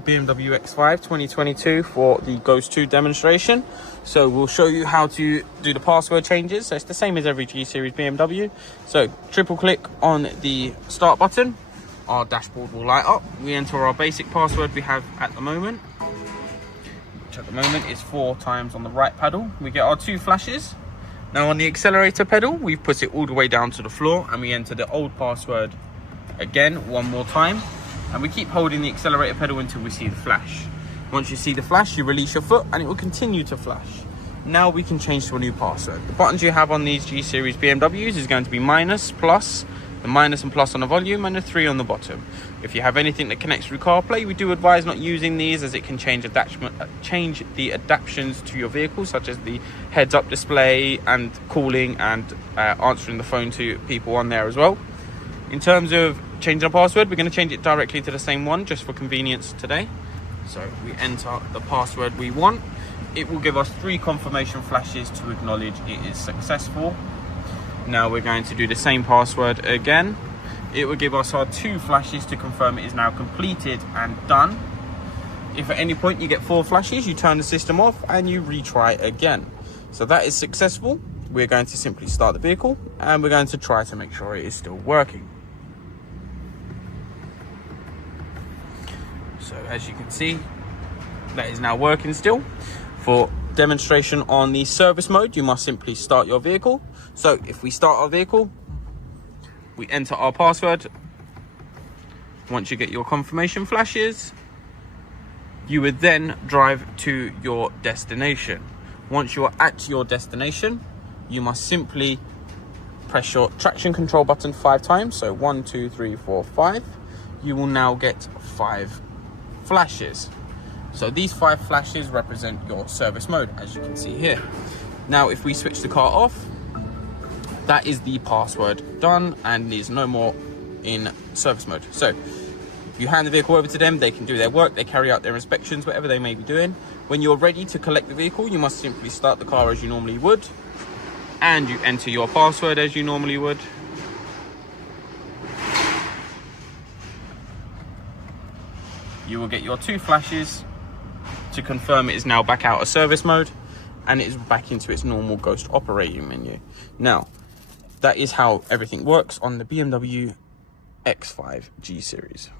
BMW X5 2022 for the Ghost 2 demonstration. So we'll show you how to do the password changes. So it's the same as every G series BMW. So triple click on the start button, our dashboard will light up. We enter our basic password we have at the moment, which at the moment is 4 times on the right pedal. We get our 2 flashes. Now on the accelerator pedal, we've put it all the way down to the floor, and we enter the old password again 1 more time, and we keep holding the accelerator pedal until we see the flash. Once you see the flash, you release your foot and it will continue to flash. Now we can change to a new password. The buttons you have on these G series BMWs is going to be minus, plus, the minus and plus on the volume, and the 3 on the bottom. If you have anything that connects through CarPlay, we do advise not using these, as it can change the adaptations to your vehicle, such as the heads-up display and calling and answering the phone to people on there as well. In terms of changing our password, we're going to change it directly to the same one just for convenience today. So we enter the password we want. It will give us 3 confirmation flashes to acknowledge it is successful. Now we're going to do the same password again. It will give us our 2 flashes to confirm it is now completed and done. If at any point you get 4 flashes, you turn the system off and you retry again. So that is successful. We're going to simply start the vehicle and we're going to try to make sure it is still working. So as you can see, that is now working still. For demonstration on the service mode, you must simply start your vehicle. So if we start our vehicle, we enter our password. Once you get your confirmation flashes, you would then drive to your destination. Once you're at your destination, you must simply press your traction control button 5 times. So 1, 2, 3, 4, 5. You will now get 5 flashes. So these 5 flashes represent your service mode, as you can see here. Now if we switch the car off, that is the password done and is no more in service mode. So if you hand the vehicle over to them, they can do their work, they carry out their inspections, whatever they may be doing. When you're ready to collect the vehicle, you must simply start the car as you normally would, and you enter your password as you normally would. You will get your 2 flashes to confirm it is now back out of service mode and it is back into its normal Ghost operating menu. Now, that is how everything works on the BMW X5 G series.